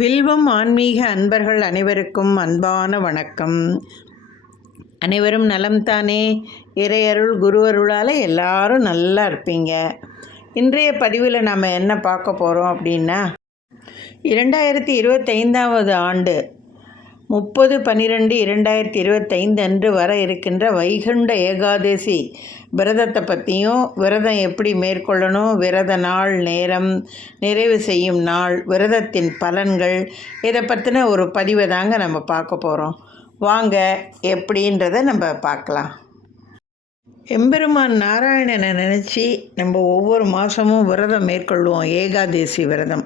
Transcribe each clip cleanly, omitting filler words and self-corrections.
வில்வம் ஆன்மீக அன்பர்கள் அனைவருக்கும் அன்பான வணக்கம். அனைவரும் நலம் தானே? இறையருள் குருவருளால் எல்லாரும் நல்லா இருப்பீங்க. இன்றைய பதிவில் நாம் என்ன பார்க்க போகிறோம் அப்படின்னா, 2025 ஆண்டு 30/12/2025 அன்று வர இருக்கின்ற வைகுண்ட ஏகாதசி விரதத்தை பற்றியும், விரதம் எப்படி மேற்கொள்ளணும், விரத நாள், நேரம், நிறைவு செய்யும் நாள், விரதத்தின் பலன்கள், இதை பற்றின ஒரு பதிவை தாங்க நம்ம பார்க்க போகிறோம். வாங்க எப்படின்றத நம்ம பார்க்கலாம். எம்பெருமான் நாராயணனை நினச்சி நம்ம ஒவ்வொரு மாதமும் விரதம் மேற்கொள்வோம், ஏகாதசி விரதம்.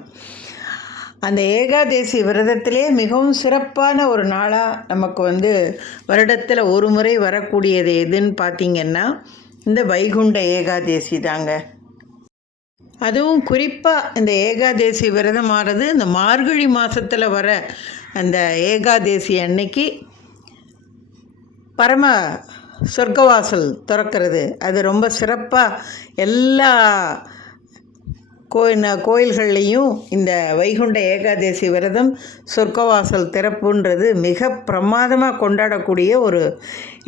அந்த ஏகாதசி விரதத்திலே மிகவும் சிறப்பான ஒரு நாளாக நமக்கு வருடத்தில் ஒரு முறை வரக்கூடியது எதுன்னு பார்த்திங்கன்னா, இந்த வைகுண்ட ஏகாதசி தாங்க. அதுவும் குறிப்பாக இந்த ஏகாதசி விரதம் ஆகிறது இந்த மார்கழி மாதத்தில் வர அந்த ஏகாதசி அன்னைக்கு பரம சொர்க்கவாசல் திறக்கிறது. அது ரொம்ப சிறப்பாக எல்லா கோயில்கள்லேயும் இந்த வைகுண்ட ஏகாதசி விரதம் சொர்க்கவாசல் திறப்புன்றது மிக பிரமாதமாக கொண்டாடக்கூடிய ஒரு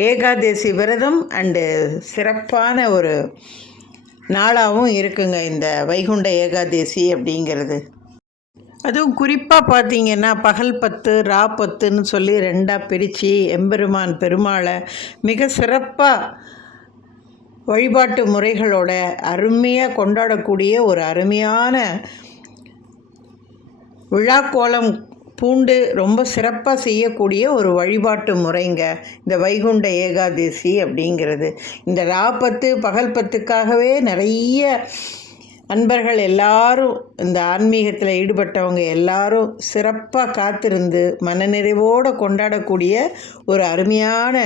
ஏகாதசி விரதம் அண்டு சிறப்பான ஒரு நாளாகவும் இருக்குங்க இந்த வைகுண்ட ஏகாதசி அப்படிங்கிறது. அதுவும் குறிப்பாக பார்த்திங்கன்னா பகல் 10 ரா 10ன்னு சொல்லி ரெண்டாக பிரித்து எம்பெருமான் பெருமாளை மிக சிறப்பாக வழிபாட்டு முறைகளோட அருமையாக கொண்டாடக்கூடிய ஒரு அருமையான விழாக்கோலம் பூண்டு ரொம்ப சிறப்பாக செய்யக்கூடிய ஒரு வழிபாட்டு முறைங்க இந்த வைகுண்ட ஏகாதசி அப்படிங்கிறது. இந்த ரா 10 பகல் 10க்காகவே நிறைய அன்பர்கள் எல்லாரும், இந்த ஆன்மீகத்தில் ஈடுபட்டவங்க எல்லாரும் சிறப்பாக காத்திருந்து மனநிறைவோடு கொண்டாடக்கூடிய ஒரு அருமையான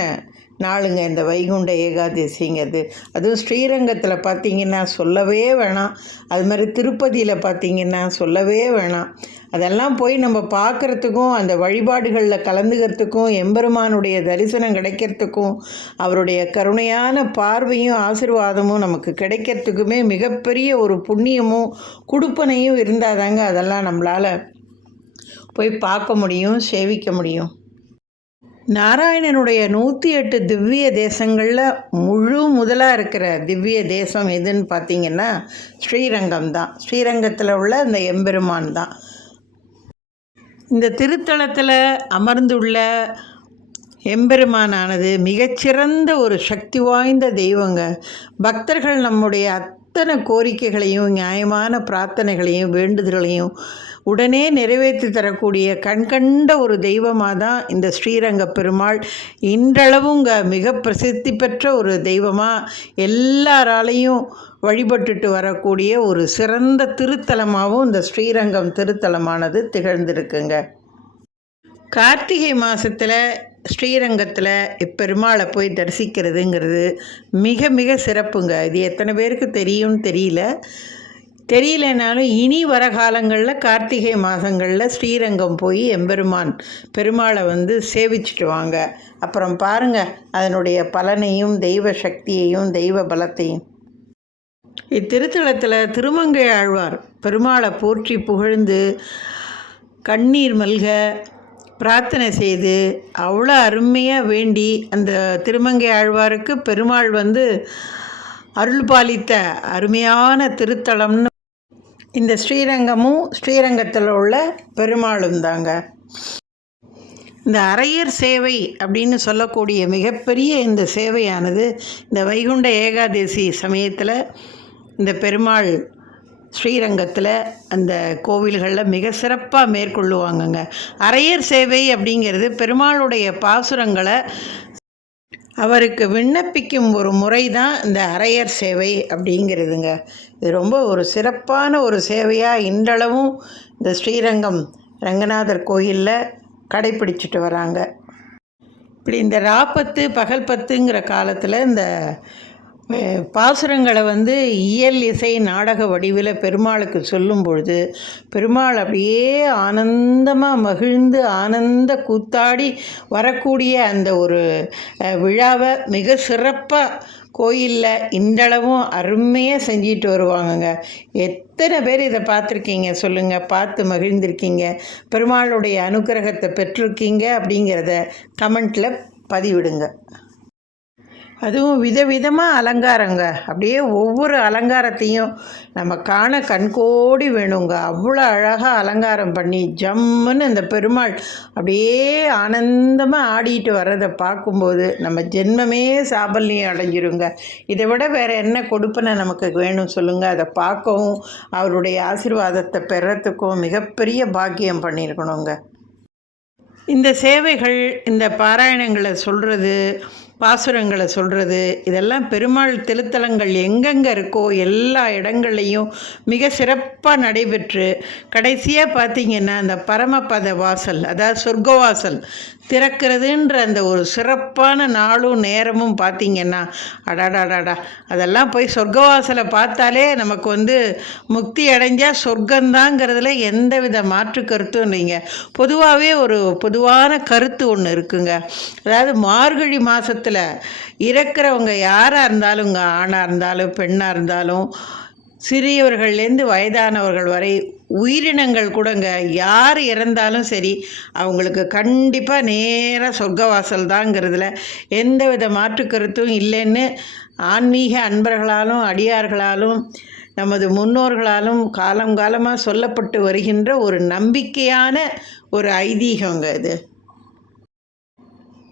நாளுங்க இந்த வைகுண்ட ஏகாதசிங்கிறது. அதுவும் ஸ்ரீரங்கத்தில் பார்த்திங்கன்னா சொல்லவே வேணாம், அது மாதிரி திருப்பதியில் பார்த்திங்கன்னா சொல்லவே வேணாம். அதெல்லாம் போய் நம்ம பார்க்குறதுக்கும், அந்த வழிபாடுகளில் கலந்துக்கிறதுக்கும், எம்பெருமானுடைய தரிசனம் கிடைக்கிறதுக்கும், அவருடைய கருணையான பார்வையும் ஆசீர்வாதமும் நமக்கு கிடைக்கிறதுக்குமே மிகப்பெரிய ஒரு புண்ணியமும் குடுப்பனையும் இருந்தால் தாங்க அதெல்லாம் நம்மளால் போய் பார்க்க முடியும், சேவிக்க முடியும். நாராயணனுடைய 108 திவ்ய தேசங்களில் முதலாக இருக்கிற திவ்ய தேசம் எதுன்னு பார்த்திங்கன்னா ஸ்ரீரங்கம் தான். ஸ்ரீரங்கத்தில் உள்ள இந்த எம்பெருமான் தான். இந்த திருத்தலத்தில் அமர்ந்துள்ள எம்பெருமானானது மிகச்சிறந்த ஒரு சக்தி வாய்ந்த தெய்வங்க. பக்தர்கள் நம்முடைய அத்தனை கோரிக்கைகளையும், நியாயமான பிரார்த்தனைகளையும், வேண்டுதல்களையும் உடனே நிறைவேற்றி தரக்கூடிய கண்கண்ட ஒரு தெய்வமாக தான் இந்த ஸ்ரீரங்க பெருமாள் இன்றளவும் மிக பிரசித்தி பெற்ற ஒரு தெய்வமாக எல்லாராலையும் வழிபட்டுட்டு வரக்கூடிய ஒரு சிறந்த திருத்தலமாகவும் இந்த ஸ்ரீரங்கம் திருத்தலமானது திகழ்ந்திருக்குங்க. கார்த்திகை மாதத்தில் ஸ்ரீரங்கத்தில் பெருமாளை போய் தரிசிக்கிறதுங்கிறது மிக மிக சிறப்புங்க. இது எத்தனை பேருக்கு தெரியும்னு தெரியலனாலும் இனி வர காலங்களில் கார்த்திகை மாதங்களில் ஸ்ரீரங்கம் போய் எம்பெருமான் பெருமாளை சேவிச்சுட்டு வாங்க. அப்புறம் பாருங்கள் அதனுடைய பலனையும், தெய்வ சக்தியையும், தெய்வ பலத்தையும். இத்திருத்தலத்தில் திருமங்கை ஆழ்வார் பெருமாளை போற்றி புகழ்ந்து கண்ணீர் மல்க பிரார்த்தனை செய்து அவ்வளோ அருமையாக வேண்டி அந்த திருமங்கை ஆழ்வாருக்கு பெருமாள் அருள் பாலித்த அருமையான திருத்தலம்னு இந்த ஸ்ரீரங்கமும் ஸ்ரீரங்கத்தில் உள்ள பெருமாளும் தாங்க. இந்த அரையர் சேவை அப்படின்னு சொல்லக்கூடிய மிகப்பெரிய இந்த சேவையானது இந்த வைகுண்ட ஏகாதசி சமயத்தில் இந்த பெருமாள் ஸ்ரீரங்கத்தில் அந்த கோவில்களில் மிக சிறப்பாக மேற்கொள்ளுவாங்கங்க. அரையர் சேவை அப்படிங்கிறது பெருமாளுடைய பாசுரங்களை அவருக்கு விண்ணப்பிக்கும் ஒரு முறை தான் இந்த அரையர் சேவை அப்படிங்கிறதுங்க. இது ரொம்ப ஒரு சிறப்பான ஒரு சேவையாக இன்றளவும் இந்த ஸ்ரீரங்கம் ரங்கநாதர் கோயிலில் கடைப்பிடிச்சிட்டு வராங்க. இப்படி இந்த ரா 10 பகல் 10ங்கிற காலத்தில் இந்த பாசுரங்களை இயல் இசை நாடக வடிவில் பெருமாளுக்கு சொல்லும் பொழுது பெருமாள் அப்படியே ஆனந்தமாக மகிழ்ந்து ஆனந்த கூத்தாடி வரக்கூடிய அந்த ஒரு விழாவை மிக சிறப்பாக கோயிலில் இன்றளவும் அருமையாக செஞ்சிட்டு வருவாங்கங்க. எத்தனை பேர் இதை பார்த்துருக்கீங்க சொல்லுங்கள், பார்த்து மகிழ்ந்திருக்கீங்க, பெருமாளுடைய அனுக்கிரகத்தை பெற்றிருக்கீங்க அப்படிங்கிறத கமெண்ட்டில் பதிவிடுங்க. அதுவும் விதவிதமாக அலங்காரங்க, அப்படியே ஒவ்வொரு அலங்காரத்தையும் நம்ம காண கண்கோடி வேணுங்க. அவ்வளோ அழகாக அலங்காரம் பண்ணி ஜம்முன்னு அந்த பெருமாள் அப்படியே ஆனந்தமாக ஆடிட்டு வர்றதை பார்க்கும்போது நம்ம ஜென்மமே சாபல்யம் அடைஞ்சிருங்க. இதை விட வேறு என்ன கொடுப்பனை நமக்கு வேணும் சொல்லுங்கள்? அதை பார்க்கவும் அவருடைய ஆசீர்வாதத்தை பெறத்துக்கும் மிகப்பெரிய பாக்கியம் பண்ணியிருக்கணுங்க. இந்த சேவைகள், இந்த பாராயணங்களை சொல்கிறது, பாசுரங்களை சொல்கிறது, இதெல்லாம் பெருமாள் திருத்தலங்கள் எங்கெங்கே இருக்கோ எல்லா இடங்கள்லையும் மிக சிறப்பாக நடைபெற்று கடைசியாக பார்த்திங்கன்னா அந்த பரமபத வாசல், அதாவது சொர்க்கவாசல் திறக்கிறதுன்ற அந்த ஒரு சிறப்பான நாளும் நேரமும் பார்த்திங்கன்னா அடாடாடாடா, அதெல்லாம் போய் சொர்க்கவாசலை பார்த்தாலே நமக்கு முக்தி அடைஞ்சால் சொர்க்கந்தாங்கிறதுல எந்தவித மாற்று கருத்தும் இல்லைங்க. பொதுவாகவே ஒரு பொதுவான கருத்து ஒன்று இருக்குங்க. அதாவது மார்கழி மாதத்தில் இறக்கிறவங்க யாராக இருந்தாலுங்க, ஆணாக இருந்தாலும் பெண்ணாக இருந்தாலும் சிறியவர்கள்லேருந்து வயதானவர்கள் வரை உயிரினங்கள் கூடங்க, யார் இறந்தாலும் சரி அவங்களுக்கு கண்டிப்பாக நேராக சொர்க்கவாசல் தாங்கிறதுல எந்தவித மாற்று கருத்தும் இல்லைன்னு ஆன்மீக அன்பர்களாலும் அடியார்களாலும் நமது முன்னோர்களாலும் காலங்காலமாக சொல்லப்பட்டு வருகின்ற ஒரு நம்பிக்கையான ஒரு ஐதீகங்க இது.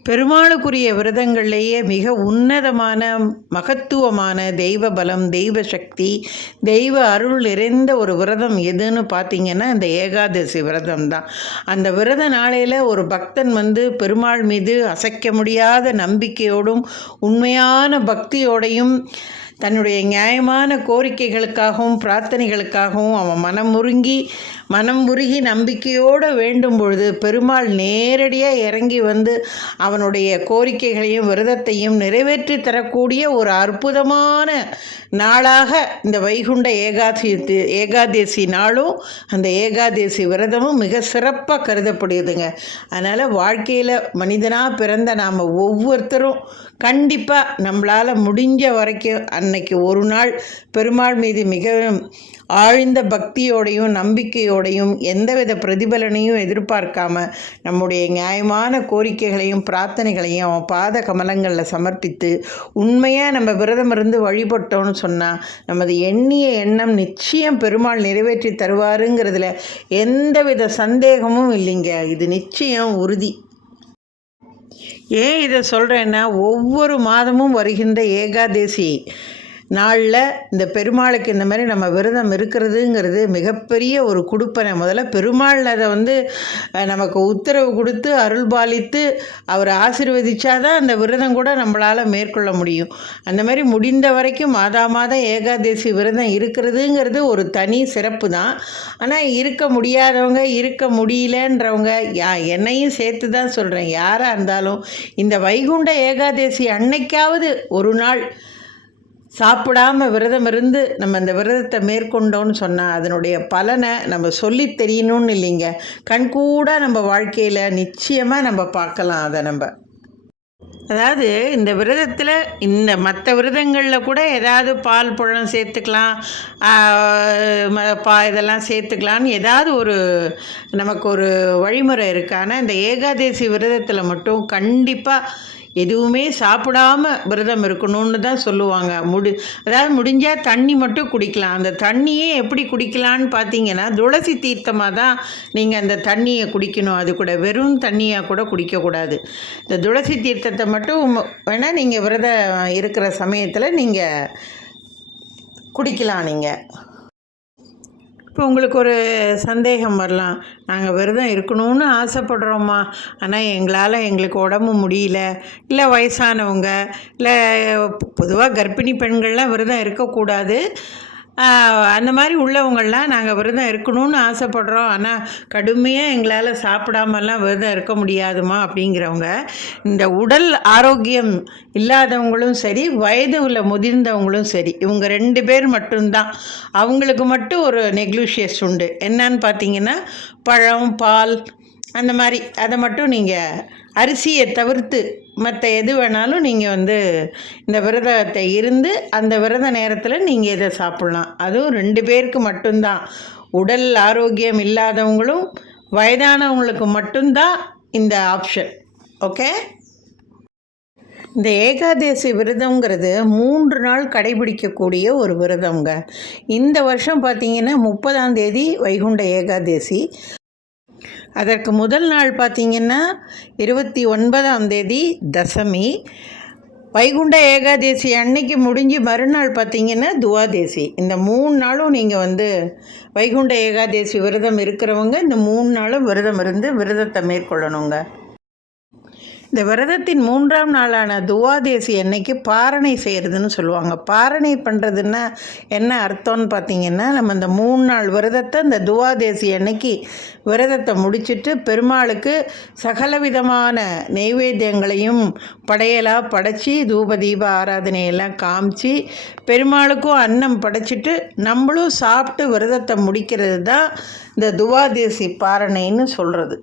பெருமாளுக்குரிய விரதங்கள்லேயே மிக உன்னதமான மகத்துவமான தெய்வ பலம், தெய்வ சக்தி, தெய்வ அருள் நிறைந்த ஒரு விரதம் எதுன்னு பார்த்திங்கன்னா இந்த ஏகாதசி விரதம் தான். அந்த விரத நாளையில் ஒரு பக்தன் பெருமாள் மீது அசைக்க முடியாத நம்பிக்கையோடும் உண்மையான பக்தியோடையும் தன்னுடைய நியாயமான கோரிக்கைகளுக்காகவும் பிரார்த்தனைகளுக்காகவும் அவன் மனம் உருகி நம்பிக்கையோடு வேண்டும் பொழுது பெருமாள் நேரடியாக இறங்கி அவனுடைய கோரிக்கைகளையும் விரதத்தையும் நிறைவேற்றி தரக்கூடிய ஒரு அற்புதமான நாளாக இந்த வைகுண்ட ஏகாதசி நாளும் அந்த ஏகாதசி விரதமும் மிக சிறப்பாக கருதப்படுதுங்க. அதனால் வாழ்க்கையில் மனிதனாக பிறந்த நாம் ஒவ்வொருத்தரும் கண்டிப்பாக நம்மளால் முடிஞ்ச வரைக்கும் அன்னைக்கு ஒரு நாள் பெருமாள் மீது மிகவும் ஆழ்ந்த பக்தியோடையும் நம்பிக்கையோடையும் எந்தவித பிரதிபலனையும் எதிர்பார்க்காம நம்முடைய நியாயமான கோரிக்கைகளையும் பிரார்த்தனைகளையும் அவன் பாத கமலங்களில் சமர்ப்பித்து உண்மையாக நம்ம விரதம் இருந்து வழிபட்டோன்னு சொன்னால் நமது எண்ணிய எண்ணம் நிச்சயம் பெருமாள் நிறைவேற்றி தருவாருங்கிறதுல எந்தவித சந்தேகமும் இல்லைங்க. இது நிச்சயம் உறுதி. ஏன் இதை சொல்கிறேன்னா, ஒவ்வொரு மாதமும் வருகின்ற ஏகாதசி நாளில் இந்த பெருமாளுக்கு இந்த மாதிரி நம்ம விரதம் இருக்கிறதுங்கிறது மிகப்பெரிய ஒரு கொடுப்பனை. முதல்ல பெருமாள் அதை நமக்கு உத்தரவு கொடுத்து அருள் பாலித்து அவர் ஆசீர்வதிச்சாதான் அந்த விரதம் கூட நம்மளால் மேற்கொள்ள முடியும். அந்த மாதிரி முடிந்த வரைக்கும் மாதம் ஏகாதசி விரதம் இருக்கிறதுங்கிறது ஒரு தனி சிறப்பு தான். ஆனால் இருக்க முடியாதவங்க, இருக்க முடியலன்றவங்க, என்னையும் சேர்த்து தான் சொல்கிறேன், யாராக இருந்தாலும் இந்த வைகுண்ட ஏகாதசி அன்னைக்காவது ஒரு நாள் சாப்பிடாமல் விரதம் இருந்து நம்ம அந்த விரதத்தை மேற்கொண்டோன்னு சொன்னால் அதனுடைய பலனை நம்ம சொல்லி தெரியணும்னு இல்லைங்க, கண்கூட நம்ம வாழ்க்கையில் நிச்சயமாக நம்ம பார்க்கலாம். அதை அதாவது இந்த விரதத்தில் இந்த மற்ற விரதங்களில் கூட ஏதாவது பால் பழம் சேர்த்துக்கலாம், இதெல்லாம் சேர்த்துக்கலான்னு ஏதாவது நமக்கு ஒரு வழிமுறை இருக்குது. ஆனால் இந்த ஏகாதசி விரதத்தில் மட்டும் கண்டிப்பாக எதுவுமே சாப்பிடாம விரதம் இருக்கணும்னு தான் சொல்லுவாங்க. அதாவது முடிஞ்சால் தண்ணி மட்டும் குடிக்கலாம். அந்த தண்ணியே எப்படி குடிக்கலான்னு பார்த்தீங்கன்னா துளசி தீர்த்தமாக தான் நீங்கள் அந்த தண்ணியை குடிக்கணும். அது கூட வெறும் தண்ணியாக கூட குடிக்கக்கூடாது. இந்த துளசி தீர்த்தத்தை மட்டும் வேணால் நீங்கள் விரதம் இருக்கிற சமயத்தில் நீங்கள் குடிக்கலாம். நீங்கள் இப்போ உங்களுக்கு ஒரு சந்தேகம் வரலாம், நாங்கள் விரதம் இருக்கணும்னு ஆசைப்படுறோம்மா, ஆனால் எங்களுக்கு உடம்பு முடியல, இல்லை வயசானவங்க, இல்லை பொதுவாக கர்ப்பிணி பெண்கள்லாம் விரதம் இருக்கக்கூடாது, அந்த மாதிரி உள்ளவங்கள்லாம் நாங்கள் விரதம் இருக்கணும்னு ஆசைப்படுறோம், ஆனால் கடுமையாக எங்களால் சாப்பிடாமலாம் விரதம் இருக்க முடியாதுமா அப்படிங்கிறவங்க, இந்த உடல் ஆரோக்கியம் இல்லாதவங்களும் சரி, வயது உள்ள முதிர்ந்தவங்களும் சரி, இவங்க 2 பேர் மட்டும்தான், அவங்களுக்கு மட்டும் ஒரு நெக்லூஷியஸ் உண்டு. என்னன்னு பார்த்தீங்கன்னா பழம், பால் அந்த மாதிரி அதை மட்டும் நீங்கள் அரிசியை தவிர்த்து மற்ற எது வேணாலும் நீங்கள் வந்து இந்த விரதத்தை இருந்து அந்த விரத நேரத்தில் நீங்கள் இதை சாப்பிட்லாம். அதுவும் 2 பேருக்கு மட்டும்தான். உடல் ஆரோக்கியம் இல்லாதவங்களும் வயதானவங்களுக்கு மட்டும்தான் இந்த ஆப்ஷன். ஓகே. இந்த ஏகாதேசி விரதங்கிறது 3 நாள் கடைபிடிக்கக்கூடிய ஒரு விரதங்க. இந்த வருஷம் பார்த்திங்கன்னா 30ஆம் தேதி வைகுண்ட ஏகாதேசி. அதற்கு முதல் நாள் பார்த்திங்கன்னா 29ஆம் தேதி தசமி. வைகுண்ட ஏகாதேசி அன்னைக்கு முடிஞ்சு மறுநாள் பார்த்திங்கன்னா துவாதேசி. இந்த 3 நாளும் நீங்கள் வந்து வைகுண்ட ஏகாதேசி விரதம் இருக்கிறவங்க இந்த 3 நாளும் விரதம் இருந்து விரதத்தை மேற்கொள்ளணுங்க. இந்த விரதத்தின் 3ஆம் நாளான துவாதேசி அன்னைக்கு பாரணை செய்கிறதுன்னு சொல்லுவாங்க. பாரணை பண்ணுறதுன்னா என்ன அர்த்தம்னு பார்த்திங்கன்னா, நம்ம இந்த 3 நாள் விரதத்தை இந்த துவாதேசி அன்னைக்கு விரதத்தை முடிச்சுட்டு பெருமாளுக்கு சகலவிதமான நெய்வேத்தியங்களையும் படையலாக படைச்சி தூப தீப ஆராதனையெல்லாம் காமிச்சு பெருமாளுக்கும் அன்னம் படைச்சிட்டு நம்மளும் சாப்பிட்டு விரதத்தை முடிக்கிறது தான் இந்த துவாதேசி பாரணைன்னு சொல்கிறது.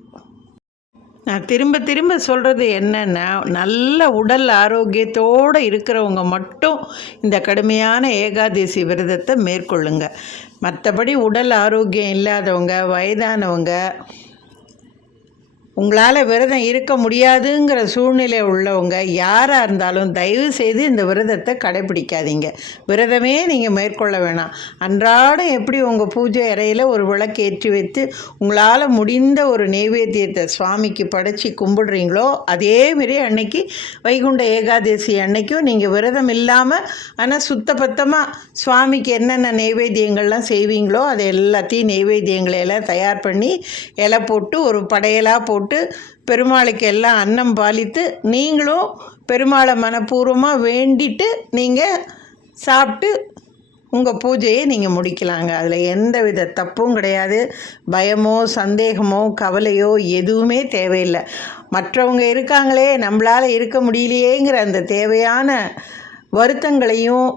நான் திரும்ப திரும்ப சொல்கிறது என்னென்னா, நல்ல உடல் ஆரோக்கியத்தோடு இருக்கிறவங்க மட்டும் இந்த கடுமையான ஏகாதசி விரதத்தை மேற்கொள்ளுங்க. மற்றபடி உடல் ஆரோக்கியம் இல்லாதவங்க, வயதானவங்க, உங்களால் விரதம் இருக்க முடியாதுங்கிற சூழ்நிலை உள்ளவங்க யாராக இருந்தாலும் தயவு செய்து இந்த விரதத்தை கடைப்பிடிக்காதீங்க. விரதமே நீங்கள் மேற்கொள்ள வேணாம். அன்றாடம் எப்படி உங்கள் பூஜை அறையில் ஒரு விளக்கு ஏற்றி வைத்து உங்களால் முடிந்த ஒரு நெய்வேத்தியத்தை சுவாமிக்கு படைச்சி கும்பிடுறீங்களோ அதேமாரி அன்னைக்கு வைகுண்ட ஏகாதசி அன்னைக்கும் நீங்கள் விரதம் இல்லாமல் ஆனால் சுத்தபத்தமாக சுவாமிக்கு என்னென்ன நெய்வேத்தியங்கள்லாம் செய்வீங்களோ அதை எல்லாத்தையும் நெய்வேத்தியங்களையெல்லாம் தயார் பண்ணி இலை போட்டு ஒரு படையலாக போட்டு பெருமாளுக்கு எல்லாம் அன்னம் பாலித்து நீங்களும் பெருமாளை மனப்பூர்வமாக வேண்டிட்டு நீங்கள் சாப்பிட்டு உங்கள் பூஜையை நீங்கள் முடிக்கலாங்க. அதில் எந்த வித தப்பும் கிடையாது. பயமோ சந்தேகமோ கவலையோ எதுவுமே தேவையில்லை. மற்றவங்க இருக்காங்களே நம்மளால் இருக்க முடியலையேங்கிற அந்த தேவையான வருத்தங்களையும்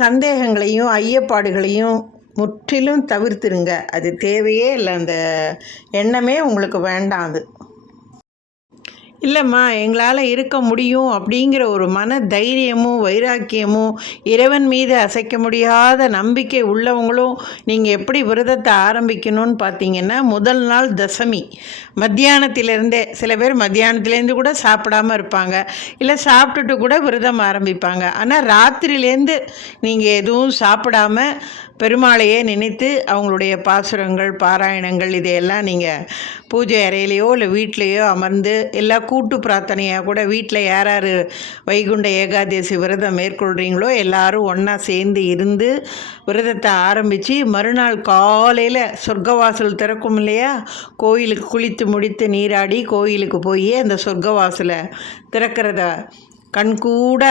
சந்தேகங்களையும் ஐயப்பாடுகளையும் முற்றிலும் தவிர்த்துருங்க. அது தேவையே இல்லை. அந்த எண்ணமே உங்களுக்கு வேண்டாம். அது இல்லைம்மா எங்களால் இருக்க முடியும் அப்படிங்கிற ஒரு மன தைரியமும் வைராக்கியமும் இறைவன் மீது அசைக்க முடியாத நம்பிக்கை உள்ளவங்களும் நீங்கள் எப்படி விரதத்தை ஆரம்பிக்கணும்னு பார்த்தீங்கன்னா, முதல் நாள் தசமி மத்தியானத்திலேருந்தே, சில பேர் மத்தியானத்துலேருந்து கூட சாப்பிடாமல் இருப்பாங்க, இல்லை சாப்பிட்டுட்டு கூட விரதம் ஆரம்பிப்பாங்க. ஆனால் ராத்திரிலேருந்து நீங்கள் எதுவும் சாப்பிடாம பெருமாளையே நினைத்து அவங்களுடைய பாசுரங்கள் பாராயணங்கள் இதையெல்லாம் நீங்கள் பூஜை அறையிலையோ இல்லை வீட்லேயோ அமர்ந்து எல்லா கூட்டு பிரார்த்தனையாக கூட வீட்டில் யார் யார் வைகுண்ட ஏகாதசி விரதம் மேற்கொள்கிறீங்களோ எல்லாரும் ஒன்றா சேர்ந்து இருந்து விரதத்தை ஆரம்பித்து மறுநாள் காலையில் சொர்க்கவாசல் திறக்கும் இல்லையா, கோயிலுக்கு குளித்து முடித்து நீராடி கோயிலுக்கு போய் அந்த சொர்க்கவாசலை திறக்கிறத கண்கூட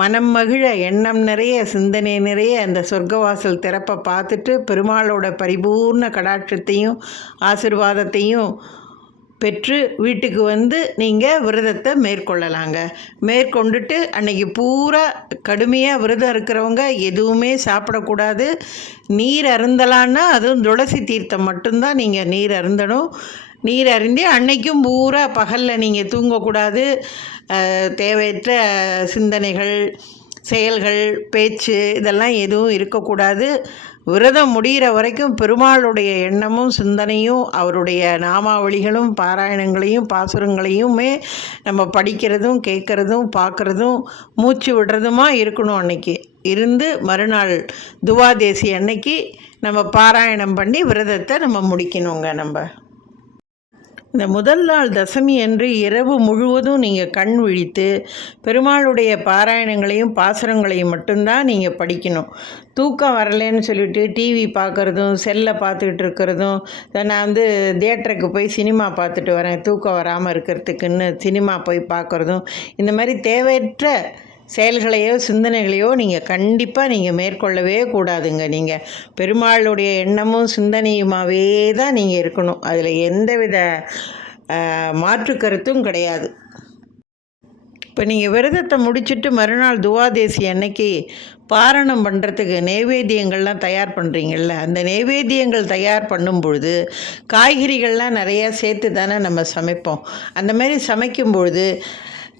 மனம் மகிழ எண்ணம் நிறைய சிந்தனை நிறைய அந்த சொர்க்கவாசல் திறப்பை பார்த்துட்டு பெருமாளோட பரிபூர்ண கடாட்சத்தையும் ஆசீர்வாதத்தையும் பெற்று வீட்டுக்கு வந்து நீங்கள் விரதத்தை மேற்கொள்ளலாங்க. மேற்கொண்டுட்டு அன்றைக்கி பூரா கடுமையாக விரதம் இருக்கிறவங்க எதுவுமே சாப்பிடக்கூடாது. நீர் அருந்தலான்னா அதுவும் துளசி தீர்த்தம் மட்டும்தான் நீங்கள் நீர் அருந்தணும். நீர் அருந்தி அன்னைக்கும் பூரா பகலில் நீங்கள் தூங்கக்கூடாது. தேவையற்ற சிந்தனைகள் செயல்கள் பேச்சு இதெல்லாம் எதுவும் இருக்கக்கூடாது. விரதம் முடிகிற வரைக்கும் பெருமாளுடைய எண்ணமும் சிந்தனையும் அவருடைய நாமாவளிகளும் பாராயணங்களையும் பாசுரங்களையுமே நம்ம படிக்கிறதும் கேட்குறதும் பார்க்குறதும் மூச்சு விடுறதுமா இருக்கணும். அன்னைக்கு இருந்து மறுநாள் துவாதேசி அன்னைக்கு நம்ம பாராயணம் பண்ணி விரதத்தை நம்ம முடிக்கணுங்க. நம்ம இந்த முதல் நாள் தசமி அன்று இரவு முழுவதும் நீங்கள் கண் விழித்து பெருமாளுடைய பாராயணங்களையும் பாசுரங்களையும் மட்டும்தான் நீங்கள் படிக்கணும். தூக்கம் வரலன்னு சொல்லிவிட்டு டிவி பார்க்குறதும் செல்லை பார்த்துக்கிட்டு இருக்கிறதும், நான் வந்து தியேட்டருக்கு போய் சினிமா பார்த்துட்டு வரேன் தூக்கம் வராமல் இருக்கிறதுக்குன்னு சினிமா போய் பார்க்குறதும், இந்த மாதிரி தேவையற்ற செயல்களையோ சிந்தனைகளையோ நீங்கள் கண்டிப்பாக நீங்கள் மேற்கொள்ளவே கூடாதுங்க. நீங்கள் பெருமாளுடைய எண்ணமும் சிந்தனையுமாவே தான் நீங்கள் இருக்கணும். அதில் எந்தவித மாற்று கருத்தும் கிடையாது. இப்போ நீங்கள் விரதத்தை முடிச்சுட்டு மறுநாள் துவாதேசி அன்னைக்கு பாரணம் பண்ணுறதுக்கு நைவேத்தியங்கள்லாம் தயார் பண்ணுறீங்கள்ல, அந்த நைவேத்தியங்கள் தயார் பண்ணும் பொழுது காய்கறிகள்லாம் நிறையா சேர்த்து தானே நம்ம சமைப்போம். அந்த மாதிரி சமைக்கும் பொழுது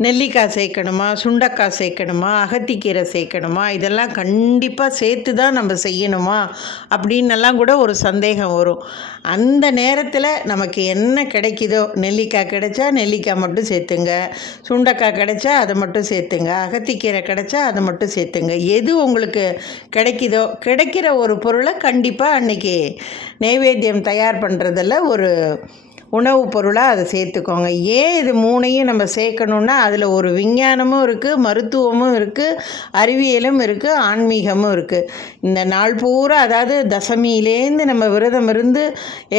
நெல்லிக்காய் சேர்க்கணுமா, சுண்டைக்காய் சேர்க்கணுமா, அகத்திக்கீரை சேர்க்கணுமா, இதெல்லாம் கண்டிப்பாக சேர்த்து தான் நம்ம செய்யணுமா அப்படின்னெல்லாம் கூட ஒரு சந்தேகம் வரும். அந்த நேரத்தில் நமக்கு என்ன கிடைக்குதோ, நெல்லிக்காய் கிடைச்சா நெல்லிக்காய் மட்டும் சேர்த்துங்க, சுண்டைக்காய் கிடைச்சா அதை மட்டும் சேர்த்துங்க, அகத்திக்கீரை கிடைச்சா அதை மட்டும் சேர்த்துங்க. எது உங்களுக்கு கிடைக்குதோ, கிடைக்கிற ஒரு பொருளை கண்டிப்பாக அன்றைக்கி நைவேத்தியம் தயார் பண்ணுறதில் ஒரு உணவுப் பொருளாக அதை சேர்த்துக்கோங்க. ஏன் இது மூணையும் நம்ம சேர்க்கணுன்னா, அதில் ஒரு விஞ்ஞானமும் இருக்குது, மருத்துவமும் இருக்குது, அறிவியலும் இருக்குது, ஆன்மீகமும் இருக்குது. இந்த நாள் பூரா, அதாவது தசமியிலேருந்து நம்ம விரதம் இருந்து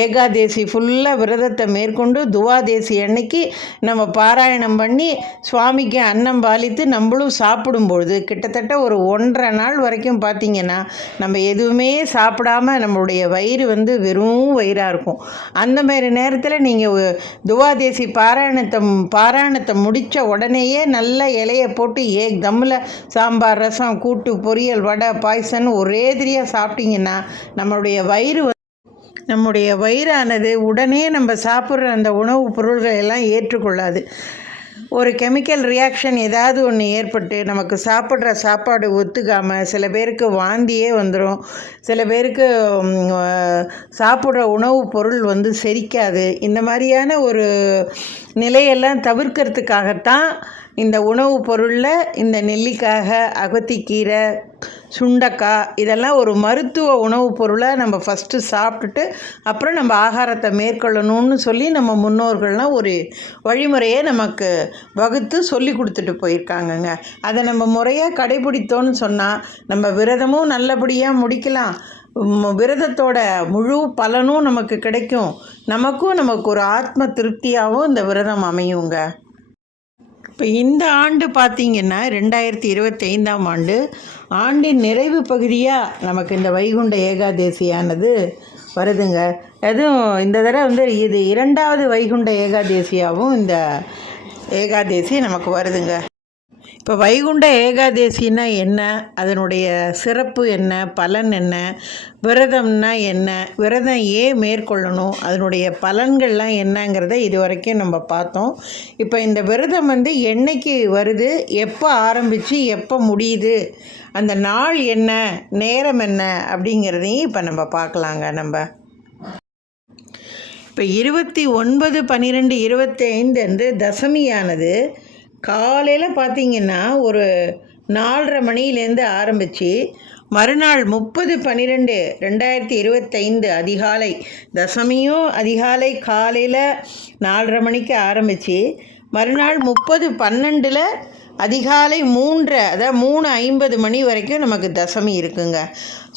ஏகாதேசி ஃபுல்லாக விரதத்தை மேற்கொண்டு துவாதேசி அன்னைக்கு நம்ம பாராயணம் பண்ணி சுவாமிக்கு அன்னம் பாலித்து நம்மளும் சாப்பிடும்பொழுது கிட்டத்தட்ட ஒரு 1.5 நாள் வரைக்கும் பார்த்திங்கன்னா நம்ம எதுவுமே சாப்பிடாம நம்மளுடைய வயிறு வெறும் வயிறாக இருக்கும். அந்த மாதிரி நேரத்தில் நீங்கள் துவாதேசி பாராயணத்தை முடித்த உடனேயே நல்ல இலையை போட்டு தம்மில் சாம்பார், ரசம், கூட்டு, பொரியல், வடை, பாயசம் ஒரேதிரியாக சாப்பிட்டிங்கன்னா நம்முடைய வயிறானது உடனே நம்ம சாப்பிட்ற அந்த உணவுப் பொருள்களை எல்லாம் ஏற்றுக்கொள்ளாது. ஒரு கெமிக்கல் ரியாக்ஷன் ஏதாவது ஒன்று ஏற்பட்டு நமக்கு சாப்பிட்ற சாப்பாடு ஒத்துக்காமல் சில பேருக்கு வாந்தியே வந்துடும், சில பேருக்கு சாப்பிட்ற உணவுப் பொருள் செரிக்காது. இந்த மாதிரியான ஒரு நிலையெல்லாம் தவிர்க்கிறதுக்காகத்தான் இந்த உணவுப் பொருளில் இந்த நெல்லிக்காய், அகத்திக்கீரை, சுண்டைக்காய் இதெல்லாம் ஒரு மருத்துவ உணவுப் பொருளை நம்ம ஃபஸ்ட்டு சாப்பிட்டுட்டு அப்புறம் நம்ம ஆகாரத்தை மேற்கொள்ளணும்னு சொல்லி நம்ம முன்னோர்கள்லாம் ஒரு வழிமுறையை நமக்கு வகுத்து சொல்லி கொடுத்துட்டு போயிருக்காங்கங்க. அதை நம்ம முறையாக கடைபிடித்தோன்னு சொன்னால் நம்ம விரதமும் நல்லபடியாக முடிக்கலாம், விரதத்தோட முழு பலனும் நமக்கு கிடைக்கும், நமக்கு ஒரு ஆத்ம திருப்தியாகவும் இந்த விரதம் அமையுங்க. இப்போ இந்த ஆண்டு பார்த்திங்கன்னா 2025ஆம் ஆண்டு ஆண்டின் நிறைவு பகுதியாக நமக்கு இந்த வைகுண்ட ஏகாதேசியானது வருதுங்க. அதுவும் இந்த தடவை இது 2வது வைகுண்ட ஏகாதேசியாகவும் இந்த ஏகாதேசி நமக்கு வருதுங்க. இப்போ வைகுண்ட ஏகாதேசின்னா என்ன, அதனுடைய சிறப்பு என்ன, பலன் என்ன, விரதம்னா என்ன, விரதம் ஏன் மேற்கொள்ளணும், அதனுடைய பலன்கள்லாம் என்னங்கிறத இது வரைக்கும் நம்ம பார்த்தோம். இப்போ இந்த விரதம் என்னைக்கு வருது, எப்போ ஆரம்பித்து எப்போ முடியுது, அந்த நாள் என்ன, நேரம் என்ன அப்படிங்கிறதையும் இப்போ நம்ம பார்க்கலாங்க. இப்போ 29/12/25 அன்று தசமியானது காலையில் பார்த்திங்கன்னா ஒரு 4:30 மணிலேருந்து ஆரம்பித்து மறுநாள் 30/12/2025 அதிகாலை, தசமியும் அதிகாலை காலையில் 4:30 மணிக்கு ஆரம்பித்து மறுநாள் 30/12 அதிகாலை 3:50 மணி வரைக்கும் நமக்கு தசமி இருக்குங்க.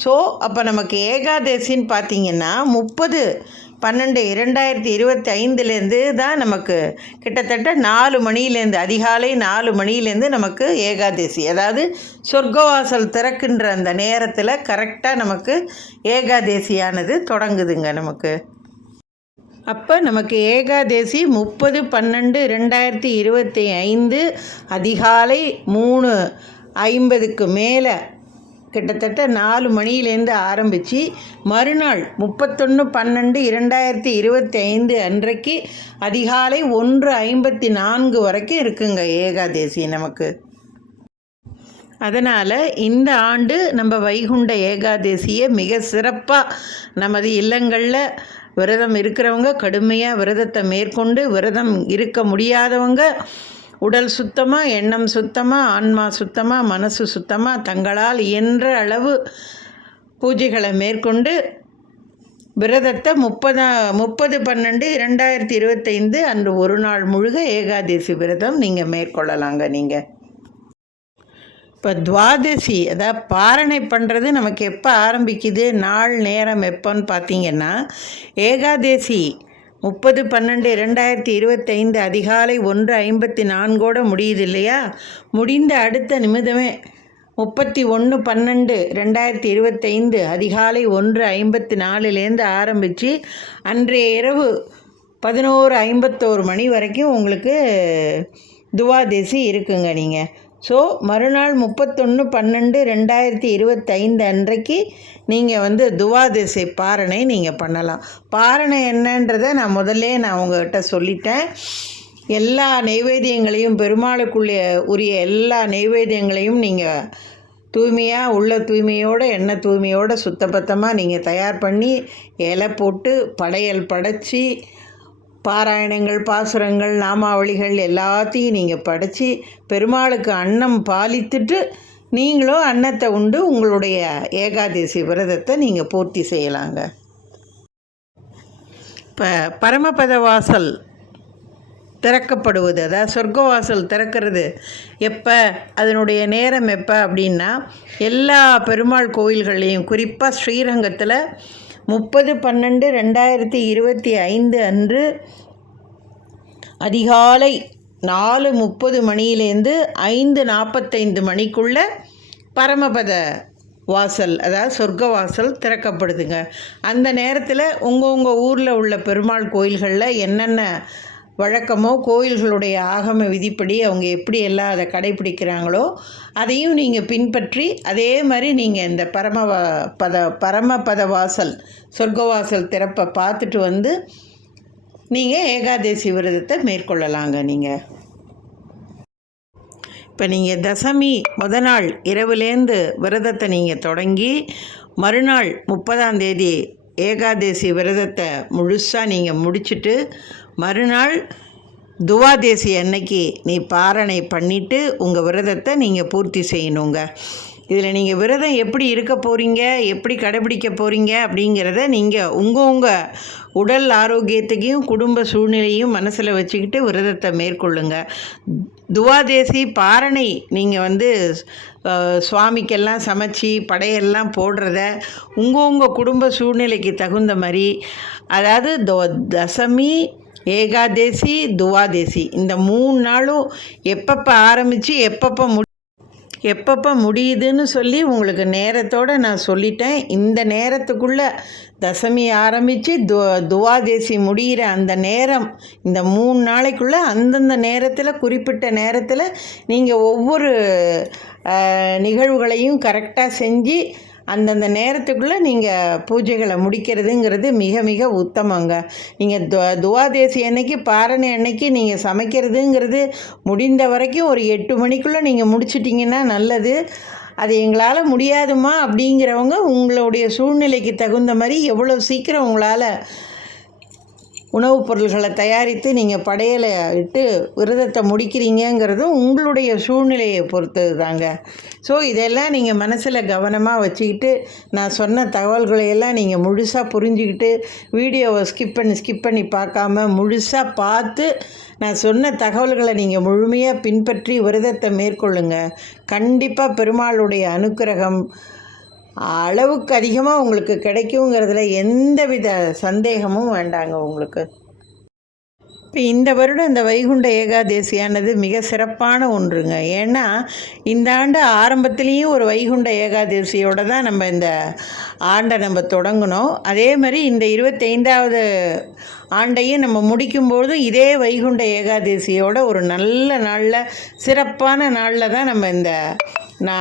ஸோ அப்போ நமக்கு ஏகாதசின்னு பார்த்திங்கன்னா 30/12/2025 தான் நமக்கு கிட்டத்தட்ட 4 மணிலேருந்து, அதிகாலை 4 மணிலேருந்து நமக்கு ஏகாதசி, அதாவது சொர்க்கவாசல் திறக்கின்ற அந்த நேரத்தில் கரெக்டாக நமக்கு ஏகாதசியானது தொடங்குதுங்க. அப்போ நமக்கு ஏகாதசி 30/12/2025 அதிகாலை 3:50க்கு மேலே கிட்டத்தட்ட 4 மணிலேருந்து ஆரம்பித்து மறுநாள் 31/12/2025 அன்றைக்கு அதிகாலை 1:54 வரைக்கும் இருக்குங்க ஏகாதசி நமக்கு. அதனால் இந்த ஆண்டு நம்ம வைகுண்ட ஏகாதசியை மிக சிறப்பாக நமது இல்லங்களில் விரதம் இருக்கிறவங்க கடுமையாக விரதத்தை மேற்கொண்டு, விரதம் இருக்க முடியாதவங்க உடல் சுத்தமாக, எண்ணம் சுத்தமாக, ஆன்மா சுத்தமாக, மனசு சுத்தமாக தங்களால் இயன்ற அளவு பூஜைகளை மேற்கொண்டு விரதத்தை 30/12/2025 அன்று ஒரு நாள் முழுக ஏகாதசி விரதம் நீங்கள் மேற்கொள்ளலாங்க. இப்போ துவாதசி, அதாவது பாரணை பண்ணுறது நமக்கு எப்போ ஆரம்பிக்குது, நாள் நேரம் எப்போன்னு பார்த்திங்கன்னா ஏகாதசி 30/12/2025 அதிகாலை 1:54 முடியுது இல்லையா, முடிந்த அடுத்த நிமிடமே 31/12/2025 அதிகாலை 1:54 ஆரம்பித்து அன்றைய இரவு 11:51 மணி வரைக்கும் உங்களுக்கு துவாதசி இருக்குங்க. நீங்கள் மறுநாள் 31/12/2025 அன்றைக்கு நீங்கள் துவாதசி பாரணை நீங்கள் பண்ணலாம். பாரணை என்னன்றதை நான் உங்கள்கிட்ட சொல்லிட்டேன். எல்லா நைவேத்தியங்களையும் பெருமாளுக்குள்ளே உரிய எல்லா நைவேத்தியங்களையும் நீங்கள் தூய்மையாக உள்ள தூய்மையோடு எண்ணெய் தூய்மையோடு சுத்தபத்தமாக நீங்கள் தயார் பண்ணி இலை போட்டு படையல் படைச்சி பாராயணங்கள் பாசுரங்கள் நாமாவளிகள் எல்லாத்தையும் நீங்கள் படைச்சி பெருமாளுக்கு அன்னம் பாலித்துட்டு நீங்களும் அன்னத்தை உண்டு உங்களுடைய ஏகாதசி விரதத்தை நீங்கள் பூர்த்தி செய்யலாங்க. இப்போ பரமபத வாசல் திறக்கப்படுவது, அதாவது சொர்க்கவாசல் திறக்கிறது எப்போ, அதனுடைய நேரம் எப்போ அப்படின்னா, எல்லா பெருமாள் கோயில்களையும் குறிப்பாக ஸ்ரீரங்கத்தில் 30/12/2025 அன்று அதிகாலை 4:30 மணியிலேருந்து 5:45 மணிக்குள்ளே பரமபத வாசல், அதாவது சொர்க்க வாசல் திறக்கப்படுதுங்க. அந்த நேரத்தில் உங்கள் ஊரில் உள்ள பெருமாள் கோயில்களில் என்னென்ன வழக்கமோ கோயில்களுடைய ஆகம விதிப்படி அவங்க எப்படி எல்லாம் அதை கடைப்பிடிக்கிறாங்களோ அதையும் நீங்கள் பின்பற்றி அதே மாதிரி நீங்கள் இந்த பரமபத வாசல் சொர்க்கவாசல் திறப்பை பார்த்துட்டு நீங்கள் ஏகாதசி விரதத்தை மேற்கொள்ளலாங்க. நீங்கள் இப்போ நீங்கள் தசமி நாள் இரவுலேருந்து விரதத்தை நீங்கள் தொடங்கி மறுநாள் 30ஆம் தேதி ஏகாதசி விரதத்தை முழுசாக நீங்கள் முடிச்சுட்டு மறுநாள் துவாதசி அன்னைக்கு நீ பாரணை பண்ணிவிட்டு உங்கள் விரதத்தை நீங்கள் பூர்த்தி செய்யணுங்க. இதில் நீங்கள் விரதம் எப்படி இருக்க போகிறீங்க, எப்படி கடைபிடிக்க போகிறீங்க அப்படிங்கிறத நீங்கள் உங்கள் உடல் ஆரோக்கியத்தையும் குடும்ப சூழ்நிலையும் மனசில் வச்சுக்கிட்டு விரதத்தை மேற்கொள்ளுங்க. துவாதசி பாரணை நீங்கள் சுவாமிக்கெல்லாம் சமைச்சி படையெல்லாம் போடுறத உங்கள் குடும்ப சூழ்நிலைக்கு தகுந்த மாதிரி, அதாவது தசமி ஏகாதசி துவாதசி இந்த 3 நாளும் எப்பப்போ ஆரம்பித்து எப்பப்போ முடியுதுன்னு சொல்லி உங்களுக்கு நேரத்தோடு நான் சொல்லிட்டேன். இந்த நேரத்துக்குள்ளே தசமி ஆரம்பித்து துவாதசி முடிகிற அந்த நேரம், இந்த 3 நாளைக்குள்ளே அந்தந்த நேரத்தில் குறிப்பிட்ட நேரத்தில் நீங்கள் ஒவ்வொரு நிகழ்வுகளையும் கரெக்டாக செஞ்சு அந்தந்த நேரத்துக்குள்ளே நீங்கள் பூஜைகளை முடிக்கிறதுங்கிறது மிக மிக உத்தமங்க. நீங்கள் துவாதசி அன்னைக்கு பாரணை அன்னைக்கு நீங்கள் சமைக்கிறதுங்கிறது முடிந்த வரைக்கும் ஒரு 8 மணிக்குள்ளே நீங்கள் முடிச்சிட்டிங்கன்னா நல்லது. அது எங்களால் முடியாதுமா அப்படிங்கிறவங்க உங்களுடைய சூழ்நிலைக்கு தகுந்த மாதிரி எவ்வளோ சீக்கிரம் உங்களால் உணவுப் பொருள்களை தயாரித்து நீங்கள் படையலை இட்டு விரதத்தை முடிக்கிறீங்கிறதும் உங்களுடைய சூழ்நிலையை பொறுத்தது தாங்க. இதெல்லாம் நீங்கள் மனசில் கவனமாக வச்சுக்கிட்டு நான் சொன்ன தகவல்களையெல்லாம் நீங்கள் முழுசாக புரிஞ்சுக்கிட்டு வீடியோவை ஸ்கிப் பண்ணி பார்க்காம முழுசாக பார்த்து நான் சொன்ன தகவல்களை நீங்கள் முழுமையாக பின்பற்றி விரதத்தை மேற்கொள்ளுங்க. கண்டிப்பாக பெருமாளுடைய அனுக்கிரகம் அளவுக்கு அதிகமாக உங்களுக்கு கிடைக்குங்கிறதுல எந்தவித சந்தேகமும் வேண்டாங்க உங்களுக்கு. இப்போ இந்த வருடம் இந்த வைகுண்ட ஏகாதசியானது மிக சிறப்பான ஒன்றுங்க. ஏன்னா இந்த ஆண்டு ஆரம்பத்துலேயும் ஒரு வைகுண்ட ஏகாதசியோடு தான் நம்ம இந்த ஆண்டை நம்ம தொடங்கினோம். அதே மாதிரி இந்த 25வது ஆண்டையும் நம்ம முடிக்கும்போது இதே வைகுண்ட ஏகாதசியோட ஒரு நல்ல நாளில் சிறப்பான நாளில் தான் நம்ம இந்த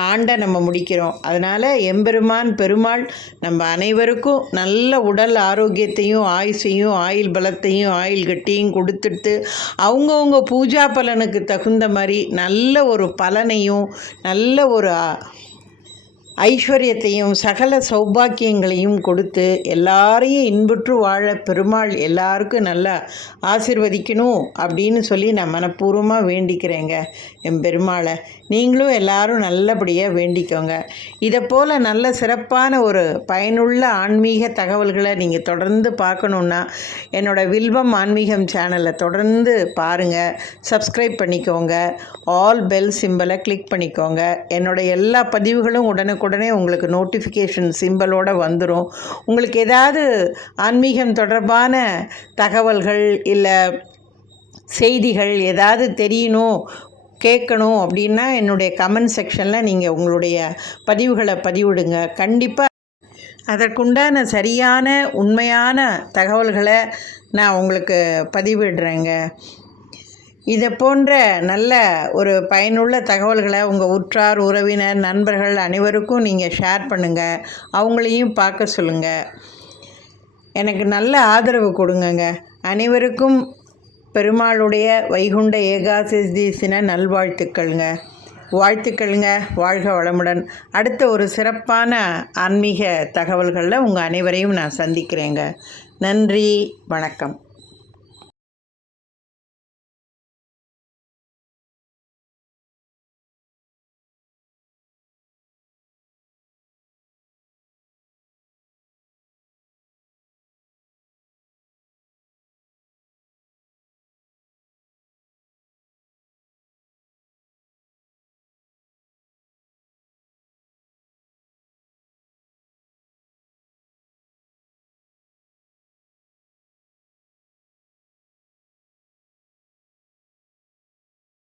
ஆண்டை நம்ம முடிக்கிறோம். அதனால் எம்பெருமான் பெருமாள் நம்ம அனைவருக்கும் நல்ல உடல் ஆரோக்கியத்தையும் ஆயுசையும் ஆயுள் பலத்தையும் ஆயுள் கட்டியும் கொடுத்துட்டு அவங்கவுங்க பூஜா பலனுக்கு தகுந்த மாதிரி நல்ல ஒரு பலனையும் நல்ல ஒரு ஐஸ்வர்யத்தையும் சகல சௌபாக்கியங்களையும் கொடுத்து எல்லாரையும் இன்புற்று வாழ பெருமாள் எல்லாருக்கும் நல்லா ஆசிர்வதிக்கணும் அப்படின்னு சொல்லி நான் மனப்பூர்வமாக வேண்டிக்கிறேங்க. என் பெருமாளை நீங்களும் எல்லாரும் நல்லபடியாக வேண்டிக்கோங்க. இதை போல் நல்ல சிறப்பான ஒரு பயனுள்ள ஆன்மீக தகவல்களை நீங்கள் தொடர்ந்து பார்க்கணுன்னா என்னோடய வில்வம் ஆன்மீகம் சேனலை தொடர்ந்து பாருங்கள், சப்ஸ்கிரைப் பண்ணிக்கோங்க, ஆல் பெல் சிம்பலை கிளிக் பண்ணிக்கோங்க. என்னோடய எல்லா பதிவுகளும் உடனே உங்களுக்கு நோட்டிஃபிகேஷன் சிம்பலோடு வந்துடும். உங்களுக்கு ஏதாவது ஆன்மீகம் தொடர்பான தகவல்கள் இல்லை செய்திகள் ஏதாவது தெரியணும் கேட்கணும் அப்படின்னா என்னுடைய கமெண்ட் செக்ஷனில் நீங்கள் உங்களுடைய பதிவுகளை பதிவிடுங்க. கண்டிப்பாக அதற்குண்டான சரியான உண்மையான தகவல்களை நான் உங்களுக்கு பதிவிடுறேங்க. இதை போன்ற நல்ல ஒரு பயனுள்ள தகவல்களை உங்கள் உற்றார் உறவினர் நண்பர்கள் அனைவருக்கும் நீங்கள் ஷேர் பண்ணுங்கள், அவங்களையும் பார்க்க சொல்லுங்கள். எனக்கு நல்ல ஆதரவு கொடுங்கங்க. அனைவருக்கும் பெருமாளுடைய வைகுண்ட ஏகாதசி தின நல்வாழ்த்துக்கள்ங்க. வாழ்த்துக்கள்ங்க. வாழ்க வளமுடன். அடுத்த ஒரு சிறப்பான ஆன்மீக தகவல்களில் உங்கள் அனைவரையும் நான் சந்திக்கிறேங்க. நன்றி, வணக்கம்.